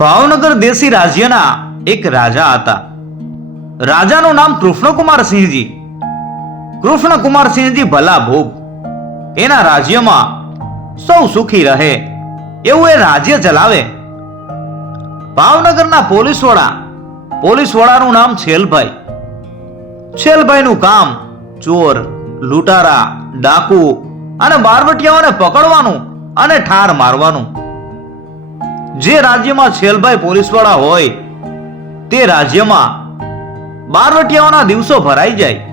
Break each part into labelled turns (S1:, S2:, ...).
S1: ભાવનગર દેશી રાજ્યના એક રાજા હતા. રાજાનું નામ કૃષ્ણકુમારસિંહજી કૃષ્ણકુમારસિંહજી ભલા ભોગ એના રાજ્યમાં સૌ સુખી રહે એવું એ રાજ્ય ચલાવે. ભાવનગરના પોલીસ વડા, પોલીસ વડાનું નામ છેલભાઈ. છેલભાઈનું કામ ચોર, લૂંટારા, ડાકુ અને બારવટિયાઓને પકડવાનું અને ઠાર મારવાનું. જે રાજ્યમાં છેલભાઈ પોલીસવાળા હોય, તે રાજ્યમાં બારવટિયાઓના દિવસો ભરાઈ જાય.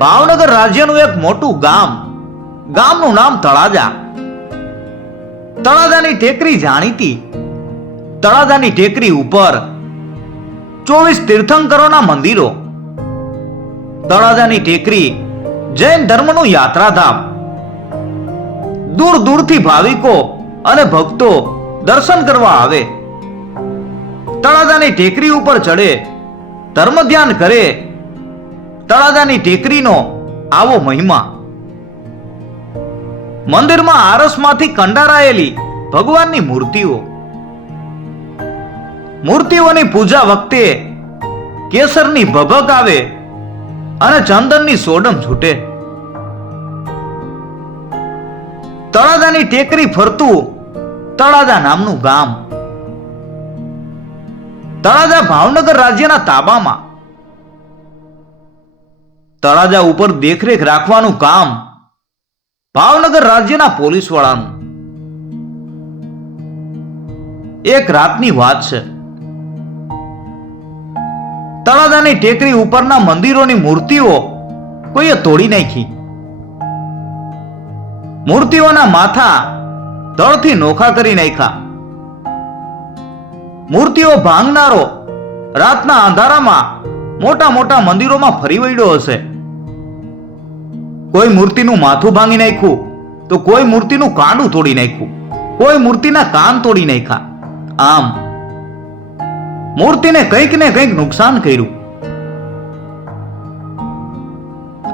S1: ભાવનગર રાજ્યનું એક મોટું ગામ, ગામનું નામ તળાજા. તળાજાની ટેકરી જાણીતી. તળાજાની ટેકરી ઉપર ચોવીસ તીર્થંકરોના મંદિરો. તળાજાની ટેકરી જૈન ધર્મનું યાત્રાધામ. દૂર દૂરથી ભાવિકો અને ભક્તો દર્શન કરવા આવે. તળાજાની ટેકરી ઉપર ચડે ધર્મ ધ્યાન કરે, તળાજાની ટેકરીનો આવો મહિમા. મંદિરમાં આરસમાંથી કંડારાયેલી ભગવાનની મૂર્તિઓ. મૂર્તિઓની પૂજા વખતે કેસરની ભભક આવે અને ચંદનની સોડમ છૂટે. તળાજાની ટેકરી ફરતું તળાજા નામનું ગામ. તળાજા ભાવનગર રાજ્યના તાબામાં. તળાજા ઉપર દેખરેખ રાખવાનું કામ ભાવનગર રાજ્યના પોલીસ વાળાનું એક રાતની વાત છે. તળાજાની ટેકરી ઉપરના મંદિરોની મૂર્તિઓ કોઈએ તોડી નાખી? મૂર્તિઓના માથા દળથી નોખા કરી નાખ્યા. મૂર્તિઓ ભાંગનારો રાતના અંધારામાં મોટા મોટા મંદિરોમાં ફરી વળ્યો હશે. કોઈ મૂર્તિનું માથું ભાંગી નાખ્યું તો કોઈ મૂર્તિનું કાંડું તોડી નાખ્યું. કોઈ મૂર્તિના કાન તોડી નાખ્યા. આમ મૂર્તિને કંઈક ને કંઈક નુકસાન કર્યું.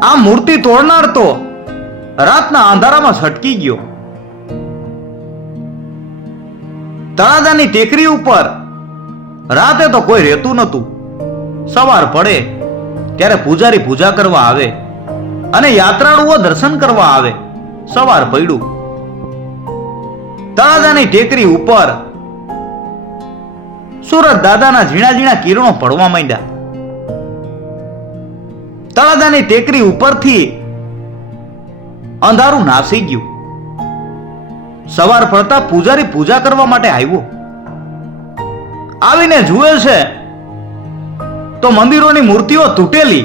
S1: આ મૂર્તિ તોડનાર તો રાતના અંધારામાં છટકી ગયો. તળાજાની ટેકરી ઉપર. રાતે તો કોઈ રહેતું નહોતું. સવાર પડે, ત્યારે પૂજારી પૂજા કરવા આવે અને યાત્રાળુઓ દર્શન કરવા આવે. સવાર પડ્યું. તળાજાની ટેકરી ઉપર સુરત દાદાના ઝીણા ઝીણા કિરણો પડવા માંડ્યા. તળાજાની ટેકરી ઉપરથી અંધારું નાસી ગયું. સવાર પડતા પૂજારી પૂજા કરવા માટે આવ્યો. આવીને જુએ છે તો મંદિરોની મૂર્તિઓ તૂટેલી.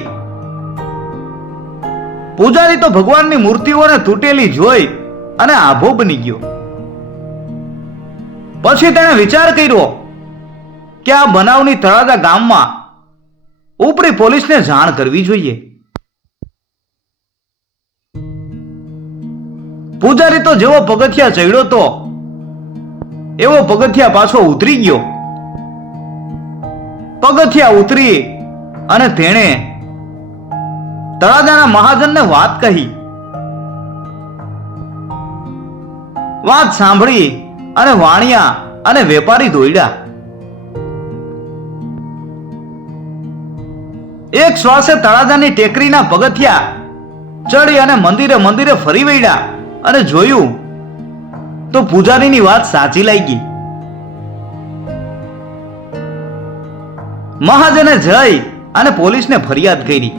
S1: પૂજારી તો ભગવાનની મૂર્તિઓને તૂટેલી જોઈ અને આભો બની ગયો. પછી તેણે વિચાર કર્યો કે આ બનાવની તળાજા ગામમાં ઉપરી પોલીસને જાણ કરવી જોઈએ. પૂજારી તો જેવો પગથિયા ચડ્યો તો, એવો પગથિયા પાછો ઉતરી ગયો. પગથિયા ઉતરી અને તેણે તળાજાના મહાજનને વાત કહી. વાત સાંભળી અને વાણિયા અને વેપારી દોડ્યા એક શ્વાસે તળાજાની ટેકરીના પગથિયા ચડી અને મંદિરે મંદિરે ફરી વળ્યા. અને જોયું? તો પૂજારીની વાત સાચી લાગી. મહાજને જઈ અને પોલીસને ફરિયાદ કરી.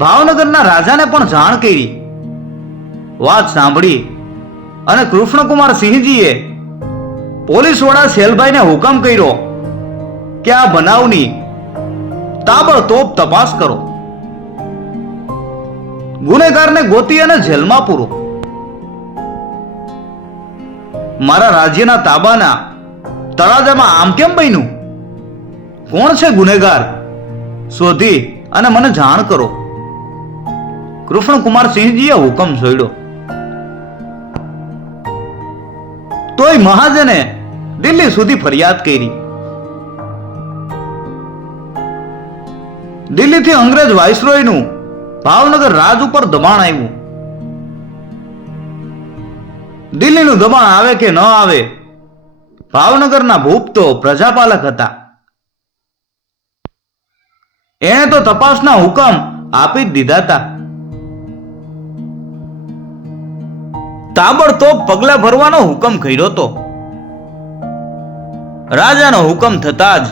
S1: ભાવનગરના રાજાને પણ જાણ કરી. વાત સાંભળી અને કૃષ્ણકુમાર સિંહજીએ પોલીસ વડા શેલભાઈને હુકમ કર્યો કે આ બનાવની તાબડતોબ તપાસ કરો. ગુનેગારને ગોતી અને જેલમાં પૂરો. મારા રાજ્યના તાબાના તળાજામાં આમ કેમ બન્યું? કોણ છે ગુનેગાર? શોધી અને મને જાણ કરો. કૃષ્ણકુમાર સિંહજીએ હુકમ છોડ્યો તોય મહાજને દિલ્હી સુધી ફરિયાદ કરી. દિલ્હીથી અંગ્રેજ વાઇસરોયનું ભાવનગર રાજ ઉપર દબાણ આવ્યું. દિલ્હીનું દબાણ આવે કે ન આવે, ભાવનગરના ભૂપ તો પ્રજાપાલક હતા. એણે તો તપાસના હુકમ આપી જ દીધા હતા. તાબડતોબ પગલા ભરવાનો હુકમ કર્યો હતો રાજાનો હુકમ થતા જ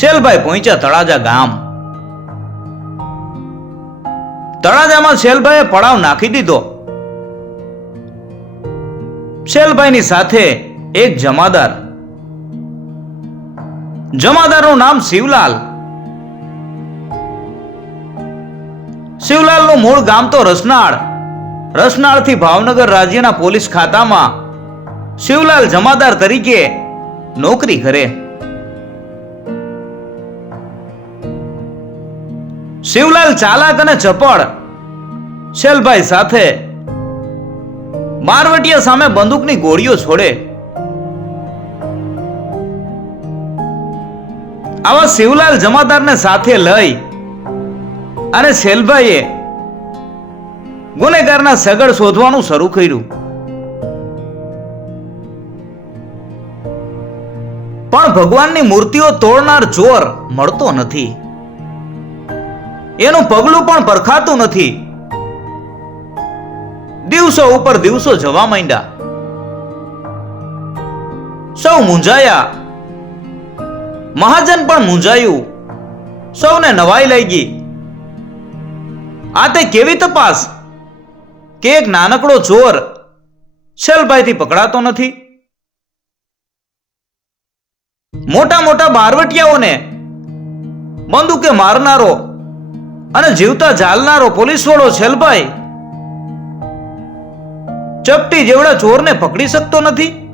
S1: શેલભાઈ પહોંચ્યા તળાજા ગામ. તળાજામાં શેલભાઈએ પડાવ નાખી દીધો. શેલભાઈની સાથે એક જમાદાર. જમાદારનું નામ શિવલાલ. શિવલાલનું મૂળ ગામ તો રસનાળ. રસનાળથી ભાવનગર રાજ્યના પોલીસ ખાતામાં શિવલાલ જમાદાર તરીકે નોકરી કરે. શિવલાલ ચાલાક અને ચપળ. શેલભાઈ સાથે મારવટીયા સામે બંદૂકની ગોળીઓ છોડે. આવા શિવલાલ જમાદારને સાથે લઈ અને શેલભાઈએ ગુનેગારના સગડ શોધવાનું શરૂ કર્યું. પણ ભગવાનની મૂર્તિઓ તોડનાર ચોર મળતો નથી. એનું પગલું પણ પરખાતું નથી. દિવસો ઉપર દિવસો જવા માંડ્યા. સૌ મૂંઝાયા. મહાજન પણ મૂંઝાયું. સૌને નવાઈ લઈ ગઈ. આ તે કેવી તપાસ? કે એક નાનકડો ચોર શેલભાઈથી પકડાતો નથી? મોટા મોટા બારવટિયાઓને બંદૂકે મારનારો અને જીવતા ઝાલનારો પોલીસ વાળો છેલભાઈ ચપટી જેવડા ચોરને પકડી શકતો નથી.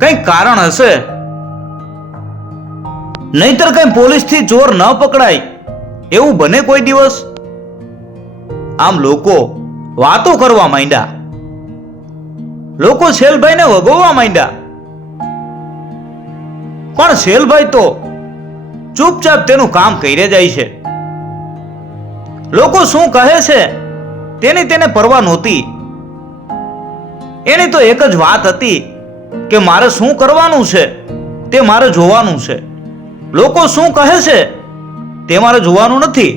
S1: કંઈક કારણ હશે? નહીતર કઈ પોલીસથી ચોર ન પકડાય. એવું બને કોઈ દિવસ? આમ લોકો વાતો કરવા માંડ્યા. લોકો શેલભાઈને વગોવવા માંડ્યા. પણ શેલભાઈ તો ચૂપચાપ તેનું કામ કરી જાય છે. લોકો શું કહે છે તેની તેને પરવા નહોતી. એની તો એક જ વાત હતી કે મારે શું કરવાનું છે તે મારે જોવાનું છે. લોકો શું કહે છે તે મારે જોવાનું નથી.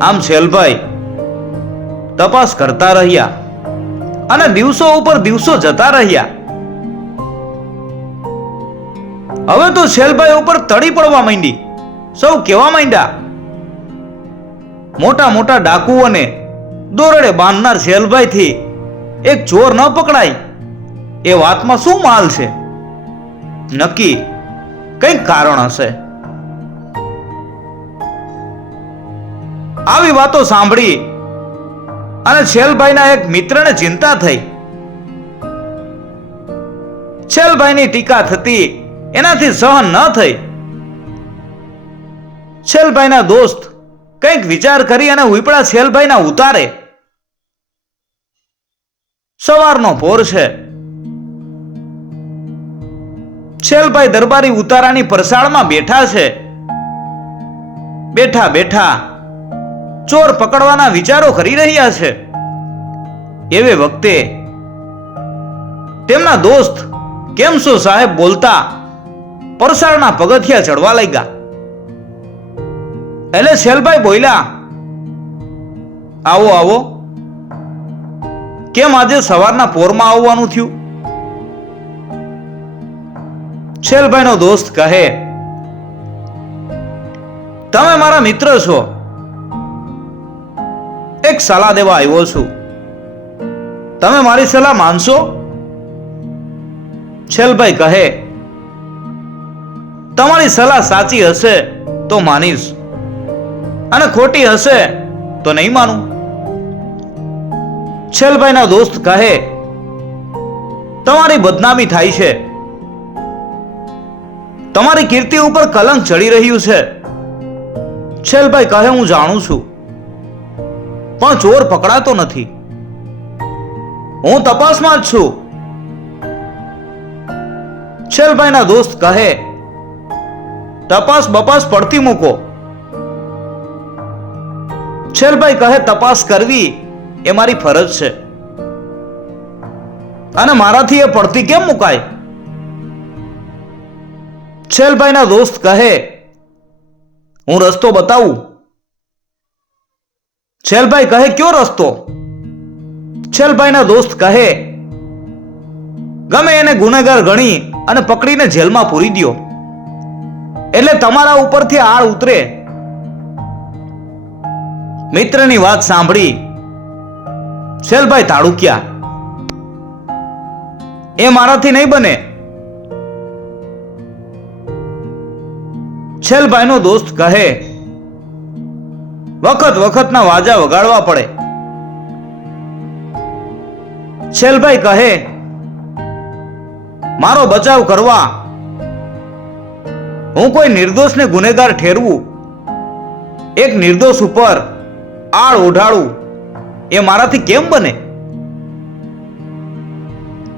S1: આમ શેલભાઈ, તપાસ કરતા રહ્યા અને દિવસો ઉપર દિવસો જતા રહ્યા. હવે તો શેલભાઈ ઉપર તડી પડવા માંડી. સૌ કેવા માંડ્યા? મોટા મોટા ડાકુઓને દોરડે બાંધનાર શેલભાઈથી એક ચોર ન પકડાય. એ વાતમાં શું માલ છે? નક્કી કંઈક કારણ હશે. આવી વાતો સાંભળી અને શેલભાઈના એક મિત્રને ચિંતા થઈ. શેલભાઈની ટીકા થતી એનાથી સહન ન થઈ. શેલભાઈના દોસ્ત કંઈક વિચાર કરી અને ઉપડા શેલભાઈના ઉતારે. સવારનો પોર છે. શેલભાઈ દરબારી ઉતારાની પરસાળમાં બેઠા છે. બેઠા બેઠા ચોર પકડવાના વિચારો કરી રહ્યા છે. એવે વખતે તેમના દોસ્ત કેમ છો સાહેબ બોલતા? પરસાળના પગથિયા ચડવા લાગ્યા. એટલે શેલભાઈ બોલ્યા, આવો આવો. કેમ આજે સવારના પોરમાં આવવાનું થયું? શેલભાઈનો દોસ્ત કહે, તમે મારા મિત્ર છો. એક સલાહ દેવા આવ્યો છું. તમે મારી સલાહ માનશો? શેલભાઈ કહે તમારી સલાહ સાચી હશે તો માનીશ. અને ખોટી હશે તો નહીં માનું. છેલભાઈના દોસ્ત કહે, તમારી બદનામી થાય છે. તમારી કીર્તિ ઉપર કલંક ચડી રહ્યું છે. છેલભાઈ કહે, હું જાણું છું, પણ ચોર પકડાતો નથી. હું તપાસમાં જ છું. છેલભાઈના દોસ્ત કહે તપાસ બપાસ પડતી મૂકો. છેલભાઈ કહે, તપાસ કરવી એ મારી ફરજ છે. અને મારાથી એ પડતી કેમ મુકાય? છેલભાઈના દોસ્ત કહે, હું રસ્તો બતાવું. છેલભાઈ કહે, કયો રસ્તો? છેલભાઈના દોસ્ત કહે, ગમે એને ગુનેગાર ગણી અને પકડીને જેલમાં પૂરી દ્યો. એટલે તમારા ઉપરથી આળ ઉતરે. મિત્રની વાત સાંભળી શેલભાઈ તાળુક્યા એ મારાથી નહીં બને. છેલભાઈનો દોસ્ત કહે, વખત વખતના વાજા વગાડવા પડે. છેલભાઈ કહે, મારો બચાવ કરવા હું કોઈ નિર્દોષને ગુનેગાર ઠેરવું, એક નિર્દોષ ઉપર આળ ઓઢાડું એ મારાથી કેમ બને?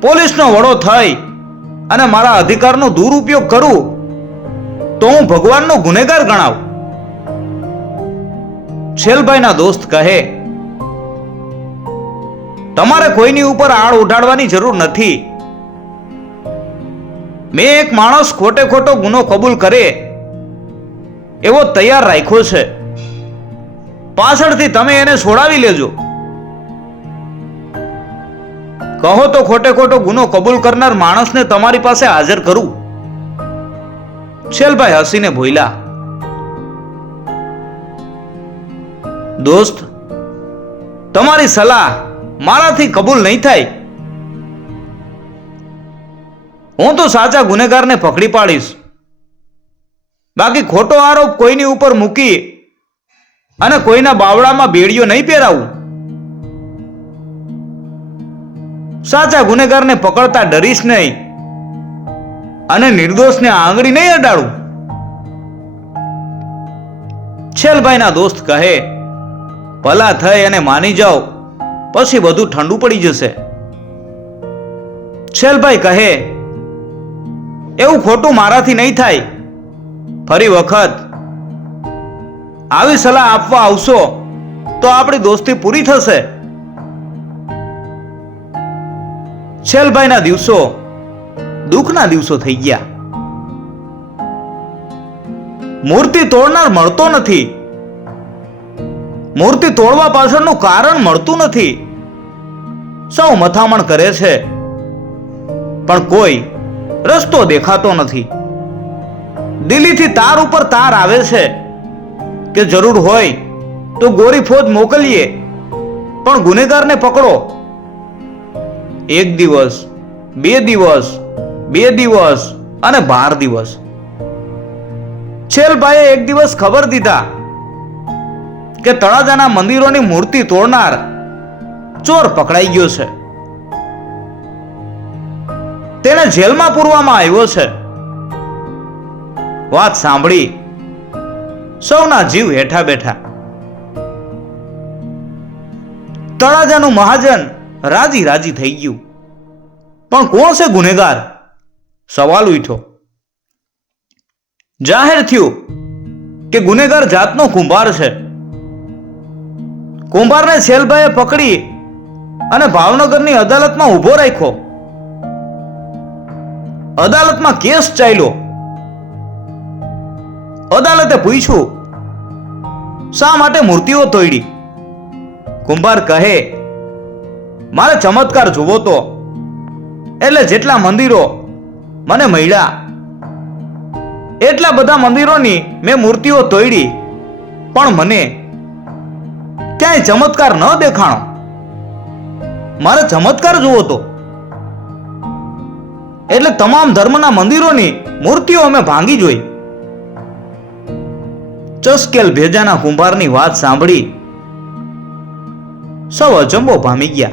S1: પોલીસનો વડો થઈ અને મારા અધિકારનો દુરુપયોગ કરું, તો હું ભગવાનનો ગુનેગાર ગણાવ. છેલભાઈના દોસ્ત કહે, તમારે કોઈની ઉપર આળ ઉઠાડવાની જરૂર નથી. મેં એક માણસ ખોટે ખોટો ગુનો કબૂલ કરે એવો તૈયાર રાખ્યો છે. પાછળથી તમે એને છોડાવી લેજો. કહો તો ખોટે ખોટો ગુનો કબૂલ કરનાર માણસને તમારી પાસે હાજર કરું. છેલભાઈ હસીને ભોયલા દોસ્ત, તમારી સલાહ મારાથી કબૂલ નહીં થાય. હું તો સાચા ગુનેગારને પકડી પાડીશ. બાકી ખોટો આરોપ કોઈની ઉપર મૂકી અને કોઈના બાવડામાં બેડીઓ નહીં પહેરાવું. સાચા ગુનેગારને પકડતા ડરીશ નહીં અને નિર્દોષને આંગળી નહીં અડાડું. છેલભાઈના દોસ્ત કહે, ભલા થઈ અને માની જાઓ, પછી બધું ઠંડુ પડી જશે. છેલભાઈ કહે એવું ખોટું મારાથી નહીં થાય. ફરી વખત આવી સલાહ આપવા આવશો તો આપણી દોસ્તી પૂરી થશે. છેલભાઈના દિવસો દુઃખના દિવસો થઈ ગયા. મૂર્તિ તોડનાર મળતો નથી. મૂર્તિ તોડવા પાછળનું કારણ મળતું નથી. સૌ મથામણ કરે છે. પણ કોઈ રસ્તો દેખાતો નથી. દિલ્હીથી તાર ઉપર તાર આવે છે કે જરૂર હોય તો ગોરી ફોજ મોકલીએ, પણ ગુનેગારને પકડો. એક દિવસ, બે દિવસ બે દિવસ અને બાર દિવસ. છેલભાઈએ એક દિવસ ખબર દીધા કે તળાજાના મંદિરોની મૂર્તિ તોડનાર ચોર પકડાઈ ગયો છે. તેને જેલમાં પૂરવામાં આવ્યો છે. વાત સાંભળી. સૌના જીવ હેઠા બેઠા. તળાજાનું મહાજન રાજી રાજી થઈ ગયું. પણ કોણ છે ગુનેગાર? સવાલ ઉઠ્યો. જાહેર થયું કે ગુનેગાર જાતનો કુંભાર છે. કુંભારને શેલભાઈએ પકડી અને ભાવનગરની અદાલતમાં ઊભો રાખ્યો. અદાલતમાં કેસ ચાલ્યો. અદાલતે પૂછ્યું, શા માટે મૂર્તિઓ તોડી? કુંભાર કહે, મારે ચમત્કાર જોવો તો. એટલે જેટલા મંદિરો મને મળ્યા, એટલા બધા મંદિરોની મેં મૂર્તિઓ તોડી. પણ મને ક્યાંય ચમત્કાર ન દેખાણો. મારે ચમત્કાર જોવો તો. એટલે તમામ ધર્મના મંદિરોની મૂર્તિઓ અમે ભાંગી જોઈ. ચસ્કેલ ભેજાના કુંભારની વાત સાંભળી સૌ અચંબો પામી ગયા.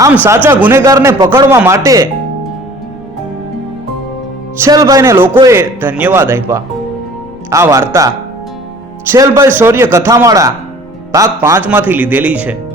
S1: આમ સાચા ગુનેગારને પકડવા માટે છેલભાઈને લોકોએ ધન્યવાદ આપ્યા. આ વાર્તા છેલભાઈ શૌર્ય કથામાળા ભાગ પાંચમાંથી લીધેલી છે.